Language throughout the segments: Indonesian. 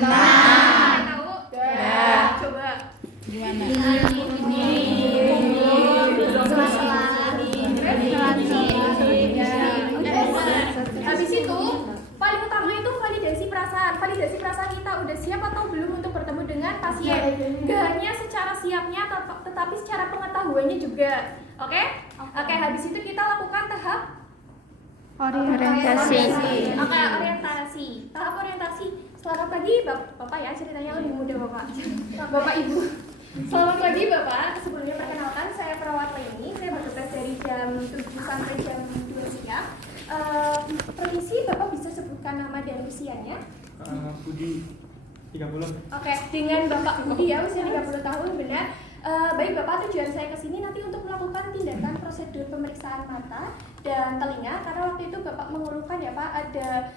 Nah. Tahu? Coba. Gimana? Habis itu paling utama itu validasi perasaan. Validasi perasaan kita udah siap atau belum untuk bertemu dengan pasien. Gak hanya secara siapnya, tetapi secara pengetahuannya juga. Oke? Oke, habis itu kita lakukan tahap Orientasi. Oke, orientasi. Tahap orientasi. Selamat pagi, Bapak ya, ceritanya lebih mudah Bapak. Bapak Ibu. Selamat pagi Bapak. Sebelumnya perkenalkan, saya perawat Leni. Saya bertugas dari jam 7 sampai jam 2 siang. Permisi, Bapak bisa sebutkan nama dan usianya? Budi 30. Oke, dengan Bapak Budi ya, usia 30 tahun, benar. Baik Bapak, tujuan saya ke sini nanti untuk melakukan tindakan prosedur pemeriksaan mata dan telinga, karena waktu itu Bapak mengeluhkan ya Pak ada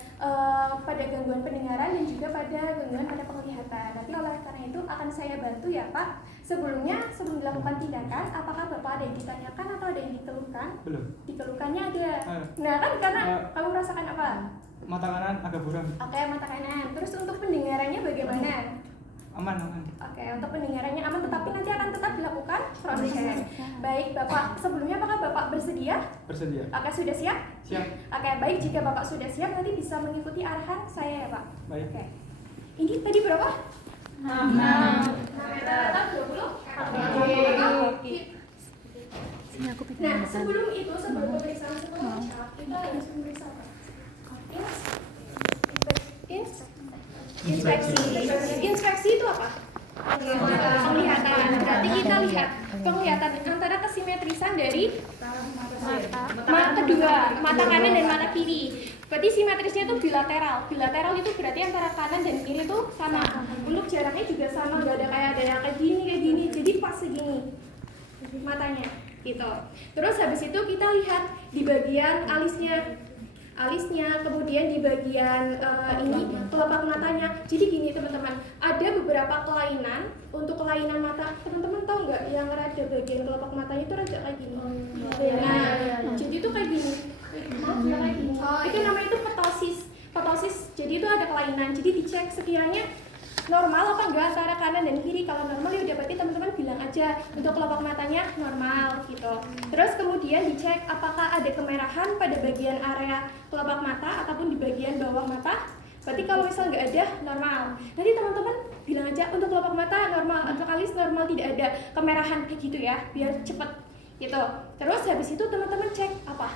pada gangguan pendengaran dan juga pada gangguan pada penglihatan. Nanti oleh karena itu akan saya bantu ya Pak. Sebelumnya, sebelum dilakukan tindakan, apakah Bapak ada yang ditanyakan atau ada yang dikeluhkan? Belum. Dikeluhkannya ada. Nah kan karena kamu merasakan apa? Mata kanan agak buram. Oke, mata kanan. Terus untuk pendengarannya bagaimana? Aman, aman. Oke, untuk pendengarannya aman, tetapi nanti akan tetap dilakukan proses. Baik, Bapak. Sebelumnya apakah Bapak bersedia? Bersedia. Oke, sudah siap? Siap. Oke, baik. Jika Bapak sudah siap, nanti bisa mengikuti arahan saya ya, Pak. Baik. Oke. Ini tadi berapa? 6. Rata-rata 20? Oke. Nah, sebelum itu, sebelum pemeriksaan sekolah, kita harus memeriksa apa? Inspeksi itu apa? Penglihatan. Berarti kita lihat penglihatan antara kesimetrisan dari mata kedua, mata kanan dan mata kiri. Berarti simetrisnya itu bilateral. Bilateral itu berarti antara kanan dan kiri itu sama. Untuk jaraknya juga sama, nggak ada kayak kayak gini. Jadi pas segini matanya, gitu. Terus habis itu kita lihat di bagian alisnya, kemudian di bagian ini kelopak matanya. Jadi gini teman-teman, ada beberapa kelainan. Untuk kelainan mata, teman-teman tahu nggak yang rada bagian kelopak matanya itu rada kayak gini. Nah, jadi itu kayak gini. Kayak gini. Itu namanya itu ptosis. Jadi itu ada kelainan. Jadi dicek sekiranya normal apa enggak antara kanan dan kiri. Kalau normal ya udah berarti teman-teman bilang aja untuk kelopak matanya normal gitu. Terus kemudian dicek apakah ada kemerahan pada bagian area kelopak mata ataupun di bagian bawah mata. Berarti kalau misal nggak ada normal. Nanti teman-teman bilang aja untuk kelopak mata normal, untuk alis normal, tidak ada kemerahan kayak gitu ya, biar cepet gitu. Terus habis itu teman-teman cek apa?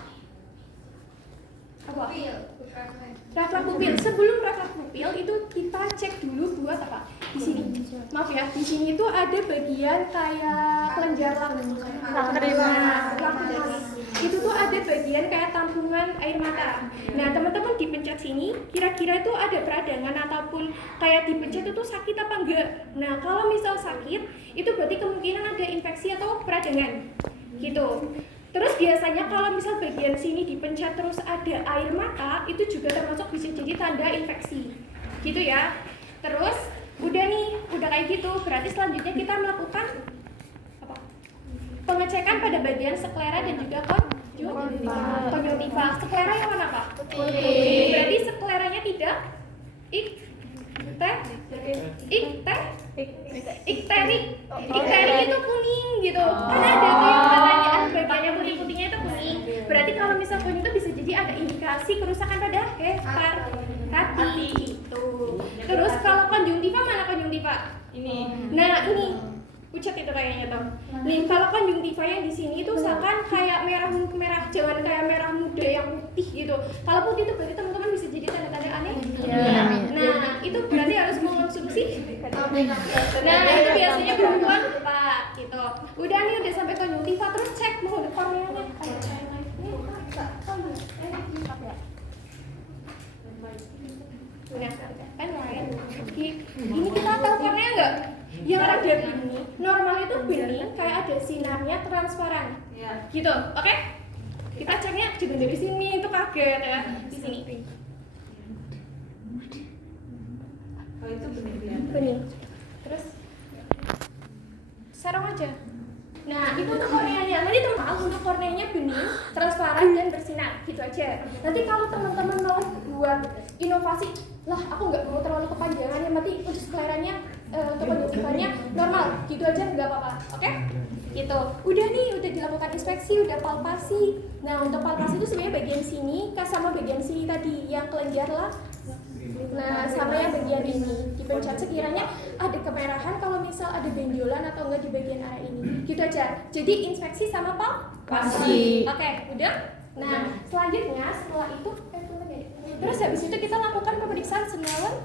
Refleks pupil. Sebelum refleks pupil itu kita cek dulu buat apa? Di sini. Maaf ya, di sini itu ada bagian kayak kelenjar itu tuh ada bagian kayak tampungan air mata. Nah, teman-teman dipencet sini, kira-kira itu ada peradangan ataupun kayak dipencet itu sakit apa enggak? Nah, kalau misal sakit, itu berarti kemungkinan ada infeksi atau peradangan. Gitu. Terus biasanya kalau misal bagian sini dipencet terus ada air mata, itu juga termasuk bisa jadi tanda infeksi. Gitu ya. Terus udah kayak gitu. Berarti selanjutnya kita melakukan apa? Pengecekan pada bagian sklera dan juga konjungtiva. Sklera yang mana Pak? Putih. Berarti skleranya tidak ikterik itu kuning gitu. Kan ada tuh yang katanya bagiannya putih-putihnya itu kuning. Berarti kalau misal kuning itu bisa jadi ada indikasi kerusakan pada hati gitu. Terus kalau konjungtiva mana konjungtiva? Ini. Nah, ini pucat itu kayaknya tuh. Nih, kalau konjungtiva yang di sini itu usahakan kayak merah, jangan kayak merah muda yang putih gitu. Kalau putih itu berarti teman-teman bisa jadi tanda-tanda aneh. Nah, itu berarti harus mengonsumsi. Nah, itu biasanya perempuan Pak gitu. Udah sampai konjungtiva, terus cek mau korneanya. Nah, kan lain. Ini kita tahu kornea nggak? Yang ada bening, normal itu bening kayak ada sinarnya transparan. Gitu, oke? Kita ceknya juga dari sini, itu kaget ya. Di sini. Oh, itu bening. Bening. Terus serong aja. Nah, itu untuk korneanya. Nanti normal untuk korneanya bening, transparan dan bersinar. Gitu aja. Nanti kalau teman-teman mau buat inovasi, lah aku nggak mau terlalu kepanjangan, yang penting gitu aja nggak apa-apa, oke? Gitu. Udah nih, udah dilakukan inspeksi, udah palpasi. Nah, untuk palpasi itu sebenarnya bagian sini sama bagian sini tadi yang kelenjar lah. Nah, sama yang bagian ini dipencet sekiranya ada kemerahan kalau misal ada benjolan atau enggak di bagian area ini. Gitu aja. Jadi inspeksi sama palpasi. Oke, udah? Nah, selanjutnya setelah itu terus habis itu kita lakukan pemeriksaan senawan.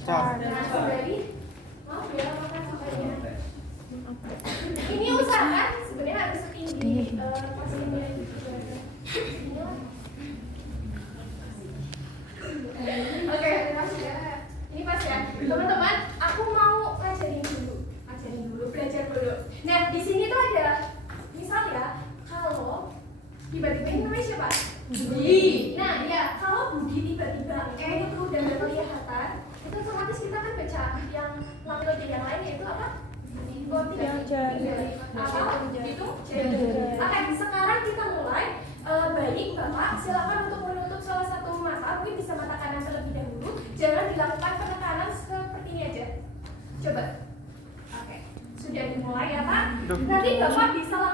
Start. Nah, sembari mau biar makan makanya. Ini usahakan sebenarnya harus setinggi pasiennya gitu. Oke, pas ya. Ini pas ya. Teman-teman, aku mau ngajarin dulu, belajar dulu. Nah, di sini tuh ada misal ya, kalau tiba-tiba ini namanya siapa? Budi. Nah, ya, kalau Budi tiba-tiba itu udah nggak kelihatan, itu otomatis kita kan baca yang lain yang lain yaitu apa? Itu Oke, sekarang kita mulai. Baik, Bapak, silakan untuk menutup salah satu mata, mungkin bisa mata kanan terlebih dahulu. Jangan dilakukan penekanan seperti ini aja. Coba. Oke, sudah dimulai ya Pak. Nanti Bapak bisa langsung